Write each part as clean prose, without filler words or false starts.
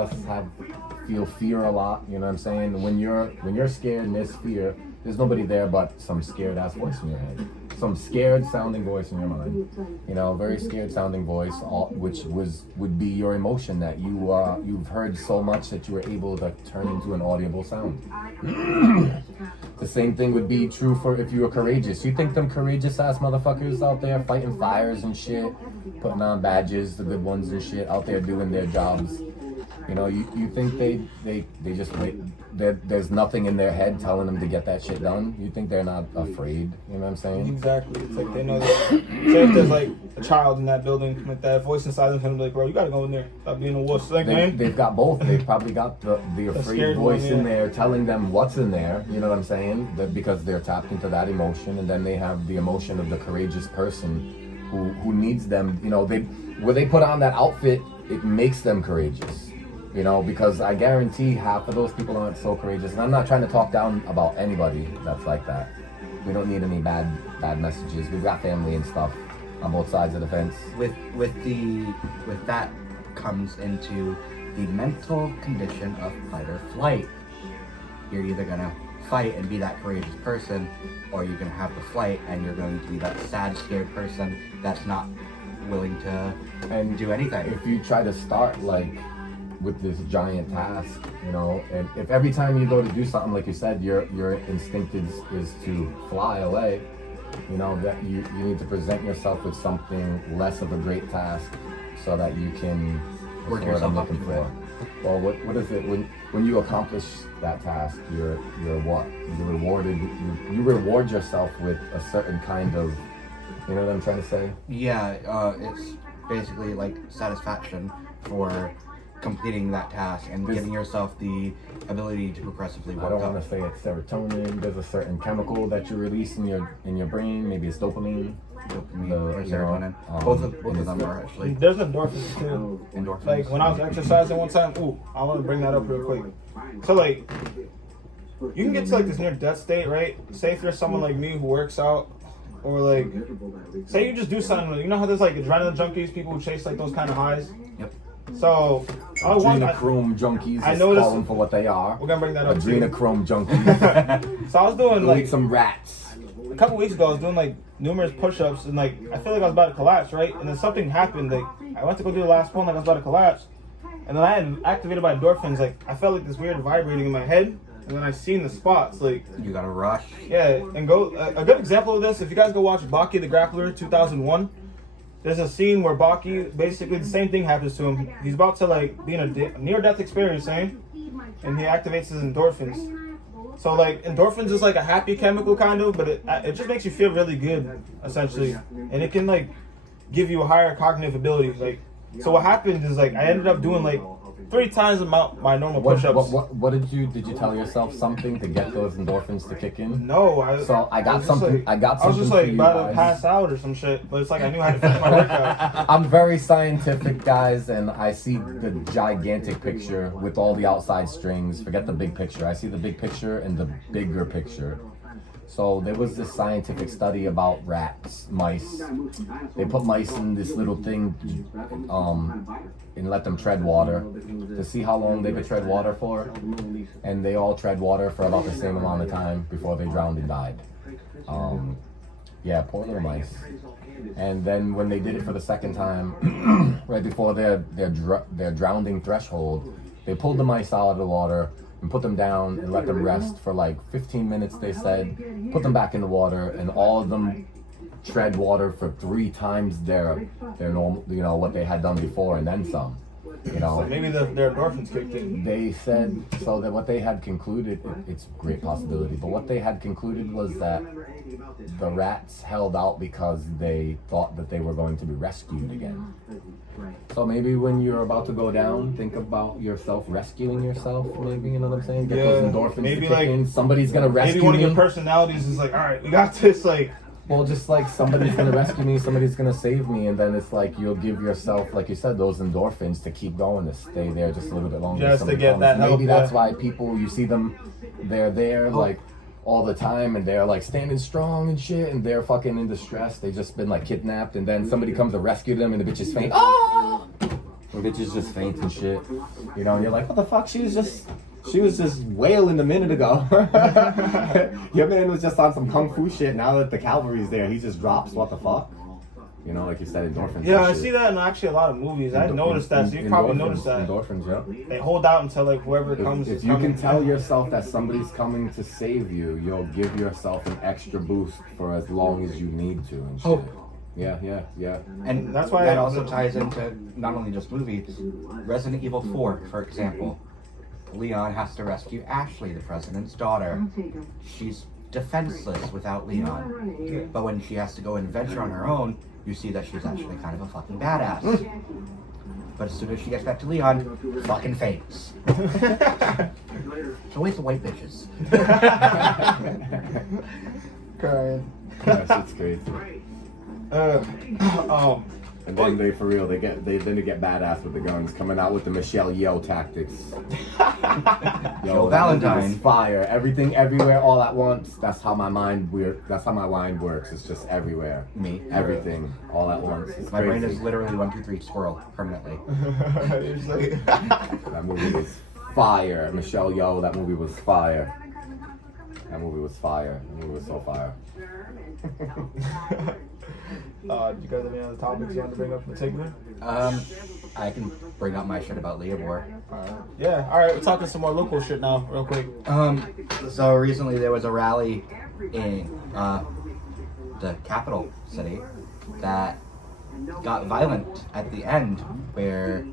us feel fear a lot. You know what I'm saying? When you're scared and there's fear, there's nobody there but some scared ass voice in your head, some scared sounding voice in your mind. You know, very scared sounding voice, which would be your emotion that you've heard so much that you were able to turn into an audible sound. The same thing would be true for if you were courageous. You think them courageous ass motherfuckers out there fighting fires and shit, putting on badges, the good ones and shit, out there doing their jobs. You know, you think they just wait. There's nothing in their head telling them to get that shit done. You think they're not afraid? You know what I'm saying? Exactly. It's like they know that. Say if there's like a child in that building, with that voice inside them, like, bro, you gotta go in there. Stop being a wuss. Like, They've got both. They've probably got the afraid voice in there telling them what's in there. You know what I'm saying? Because they're tapped into that emotion, and then they have the emotion of the courageous person who needs them. You know, where they put on that outfit, it makes them courageous. You know, because I guarantee half of those people aren't so courageous. And I'm not trying to talk down about anybody that's like that. We don't need any bad messages. We've got family and stuff on both sides of the fence. With that comes into the mental condition of fight or flight. You're either gonna fight and be that courageous person, or you're gonna have the flight and you're going to be that sad, scared person that's not willing to do anything. If you try to start like with this giant task, you know, and if every time you go to do something, like you said, your instinct is to fly away, you know, that you need to present yourself with something less of a great task so that you can work yourself up into it. Well, what is it when you accomplish that task? You're what? You're rewarded. You reward yourself with a certain kind of, you know what I'm trying to say? Yeah, it's basically like satisfaction for completing that task and giving yourself the ability to progressively work up. I don't want to say it's serotonin. There's a certain chemical that you release in your brain. Maybe it's dopamine. Or serotonin. Both of them are actually. There's endorphins too. Endorphins. Like when I was exercising one time, I want to bring that up real quick. So like, you can get to like this near death state, right? Say if you're someone like me who works out, or like, say you just do something. You know how there's like adrenaline junkies, people who chase like those kind of highs. Yep. So adrenochrome junkies. I noticed, call them for what they are. We're gonna bring that up. Adrenochrome junkies. So I was doing like some rats. A couple weeks ago, I was doing like numerous push-ups, and like I feel like I was about to collapse, right? And then something happened. Like I went to go do the last one, like I was about to collapse, and then I had activated my endorphins. Like I felt like this weird vibrating in my head, and then I seen the spots. Like you got to rush. Yeah, and go. A good example of this, if you guys go watch Baki the Grappler 2001. There's a scene where Baki, basically the same thing happens to him. He's about to like be in a near-death experience, and he activates his endorphins. So like endorphins is like a happy chemical kind of, but it just makes you feel really good, essentially, and it can like give you a higher cognitive ability. Like, so what happened is like I ended up doing like 3 times my normal push-ups. What did you tell yourself something to get those endorphins to kick in? No, I got something. I was just like about to pass out or some shit, but it's like I knew how to finish my workout. I'm very scientific, guys, and I see the gigantic picture with all the outside strings. Forget the big picture. I see the big picture and the bigger picture. So there was this scientific study about mice. They put mice in this little thing, and let them tread water to see how long they could tread water for. And they all tread water for about the same amount of time before they drowned and died. Yeah, poor little mice. And then when they did it for the second time, right before their drowning threshold, they pulled the mice out of the water and put them down and let them rest for like 15 minutes, they said. Put them back in the water, and all of them tread water for 3 times their normal, you know, what they had done before, and then some. You know, so maybe their endorphins kicked in. They said so that what they had concluded, it's a great possibility, but what they had concluded was that the rats held out because they thought that they were going to be rescued again. So maybe when you're about to go down, think about yourself rescuing yourself. Maybe, you know what I'm saying? Get those endorphins maybe to kick in. Somebody's gonna rescue me. Maybe one of your personalities is like, all right, we got this. Like, well, just like somebody's gonna rescue me, somebody's gonna save me, and then it's like you'll give yourself, like you said, those endorphins to keep going, to stay there just a little bit longer. Just to get that help. Maybe that's why people, you see them, they're there like all the time, and they're like standing strong and shit, and they're fucking in distress. They just been like kidnapped, and then somebody comes to rescue them, and the bitches faint. Oh! bitches just faint and shit. You know, and you're like, what the fuck? She was just wailing a minute ago. Your man was just on some kung fu shit. Now that the cavalry's there, he just drops. What the fuck? You know, like you said, endorphins. Yeah, I and see shit. that in actually a lot of movies. I noticed that, so you probably noticed that. Endorphins, yeah. They hold out until like whoever comes. If is you coming. can tell yourself that somebody's coming to save you, you'll give yourself an extra boost for as long as you need to. And shit. Hope. Yeah. And That's why that also ties into not only just movies, Resident Evil 4, for example. Leon has to rescue Ashley, the president's daughter. She's defenseless without Leon. But when she has to go and venture on her own, you see that she's actually kind of a fucking badass. But as soon as she gets back to Leon, fucking faints. It's always the white bitches. Crying. That shit's crazy. Oh. And then they get badass with the guns, coming out with the Michelle Yeoh tactics. Yo, that movie Valentine. was fire. Everything, everywhere, all at once. That's how my mind works. It's just everywhere. Me. Everything, all at once. It's My brain crazy. is literally 1, 2, 3 squirrel permanently. It's like- That movie was fire. Michelle Yeoh, that movie was fire. That movie was so fire. Do you guys have any other topics you want to bring up in particular? I can bring up my shit about Leobor. Yeah. All right. We're talking some more local shit now, real quick. So recently there was a rally in the capital city that got violent at the end, where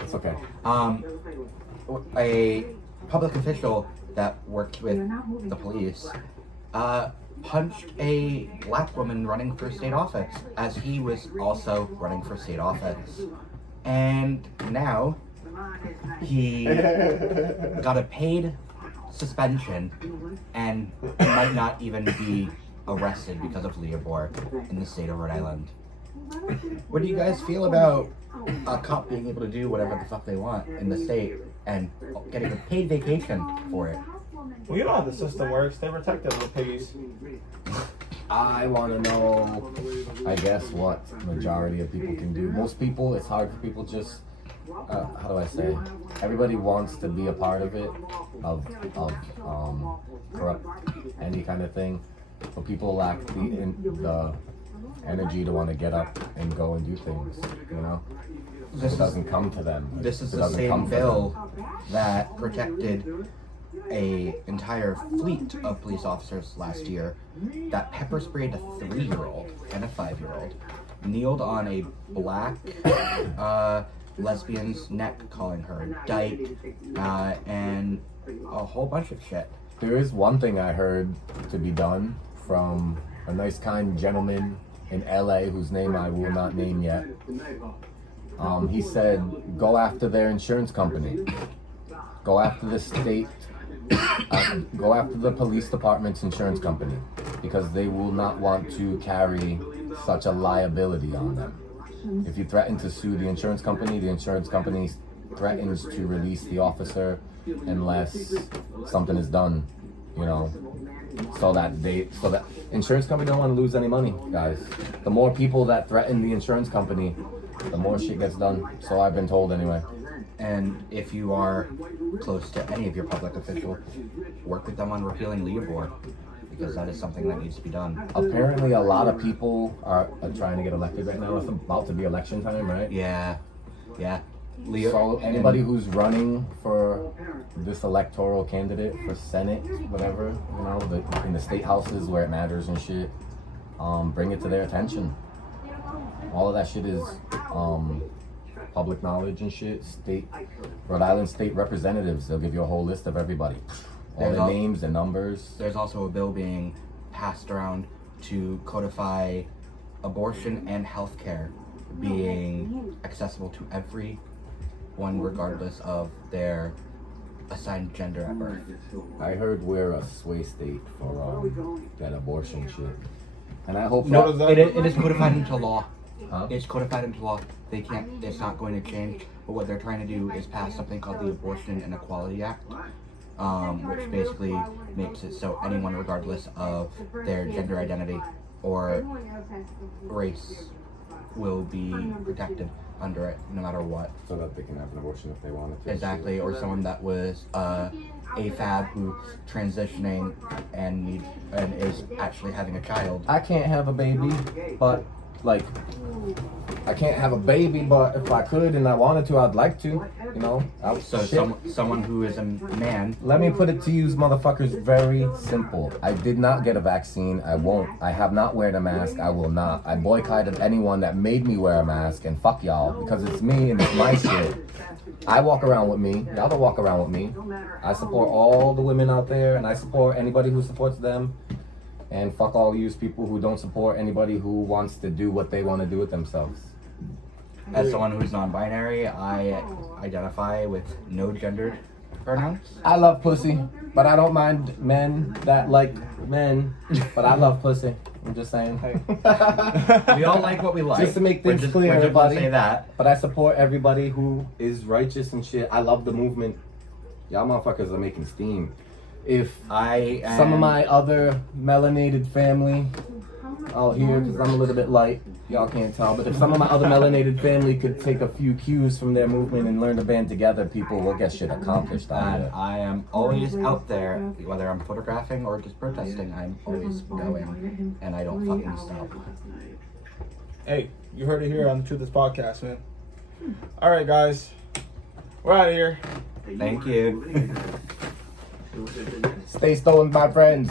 It's okay. a public official that worked with the police punched a black woman running for state office as he was also running for state office. And now he got a paid suspension and might not even be arrested because of Leobor in the state of Rhode Island. What do you guys feel about a cop being able to do whatever the fuck they want in the state and getting a paid vacation for it? Well, you know how the system works. They protect their little piggies. I want to know, I guess, what majority of people can do. Most people, it's hard for people just, how do I say, everybody wants to be a part of it, of corrupt, any kind of thing, but people lack the energy to want to get up and go and do things, you know? It doesn't come to them. This is It the doesn't same come to bill that protected a entire fleet of police officers last year that pepper sprayed a 3-year-old and a 5-year-old, kneeled on a black lesbian's neck, calling her a dyke, and a whole bunch of shit. There is one thing I heard to be done from a nice kind gentleman in LA whose name I will not name yet. He said, go after their insurance company. Go after the state, go after the police department's insurance company, because they will not want to carry such a liability on them. If you threaten to sue the insurance company threatens to release the officer unless something is done, you know, so that insurance company don't want to lose any money, guys. The more people that threaten the insurance company, the more shit gets done. So I've been told anyway. And if you are close to any of your public officials, work with them on repealing Leobor, because that is something that needs to be done. Apparently a lot of people are trying to get elected right now. It's about to be election time, right? Yeah. So anybody who's running for this electoral candidate for Senate, whatever, you know, in the state houses where it matters and shit, bring it to their attention. All of that shit is public knowledge and shit. Rhode Island state representatives, they'll give you a whole list of everybody. All their names and numbers. There's also a bill being passed around to codify abortion and healthcare being accessible to everyone regardless of their assigned gender at birth. I heard we're a sway state for that abortion shit. And I hope No, that, It is codified into law. Huh? It's codified into law. It's not going to change. But what they're trying to do is pass something called the Abortion and Equality Act, which basically makes it so anyone, regardless of their gender identity or race, will be protected under it, no matter what. So that they can have an abortion if they wanted to. Exactly, or someone that was AFAB who's transitioning and is actually having a child. I can't have a baby, but like, I can't have a baby, but if I could and I wanted to, I'd like to. You know. So someone who is a man. Let me put it to you, motherfuckers, very simple. I did not get a vaccine. I won't. I have not wearing a mask. I will not. I boycotted anyone that made me wear a mask, and fuck y'all, because it's me and it's my shit. I walk around with me. Y'all don't walk around with me. I support all the women out there, and I support anybody who supports them. And fuck all you people who don't support anybody who wants to do what they want to do with themselves. As someone who's non-binary, I identify with no gendered pronouns. I love pussy, but I don't mind men that like men, but I love pussy. I'm just saying. We all like what we like. Just to make things clear, we're just everybody. gonna say that. But I support everybody who is righteous and shit. I love the movement. Y'all motherfuckers are making steam. If I am, some of my other melanated family out here, because I'm a little bit light, y'all can't tell, but if some of my other melanated family could take a few cues from their movement and learn to band together, people will get shit accomplished out and here. I am always out there, whether I'm photographing or just protesting. I'm always going, and I don't fucking stop. Hey, you heard it here on the Truth is Podcast, man. All right, guys, we're out of here. Thank you. Stay stoned, my friends.